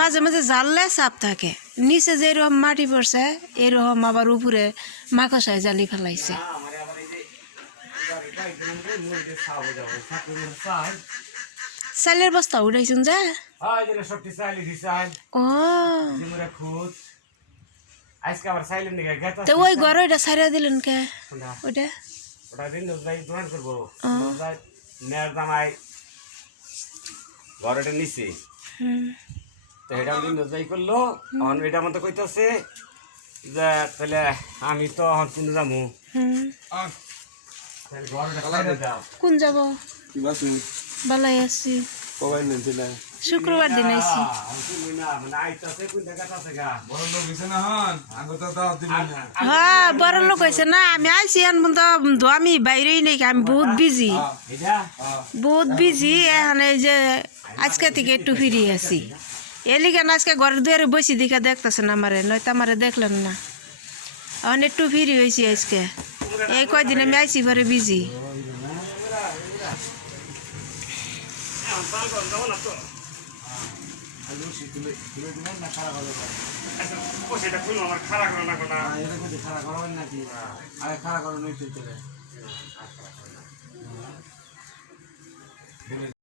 মাঝে মাঝে জানলে চাপ থাকে, নিচে যে এরকম মাটি পড়ছে এরকম আবার উপরে মাকড়সায় জালি ফেলাইছে। চালের বস্তা উঠাইছুন যে ওই ঘর ওইটা ছাড়িয়ে দিলেন কে? ওইটা ঘরটা নিচে তো এটা যাই করলো এখন এটা মতো কইতেছে যে তাহলে আমি তো এখন কোন যাবো কোন যাব? বালাই আছি, শুক্রবার দিন আইছি। হ্যাঁ বড় লোক হয়েছে না, আমি আইছি এখন তো আমি বাইরেই নেই, আমি বহুত বিজি এখন এই যে আজকে থেকে একটু ফিরি আছি এলিগান আজকে ঘরের দুয়ারে বসি দিকে দেখতেছেন আমারে, নয়তো আমারে দেখলেন না। এখন একটু ফিরি হয়েছি আজকে, এই কয়দিন আমি আইছি পরে বিজি। খারাপ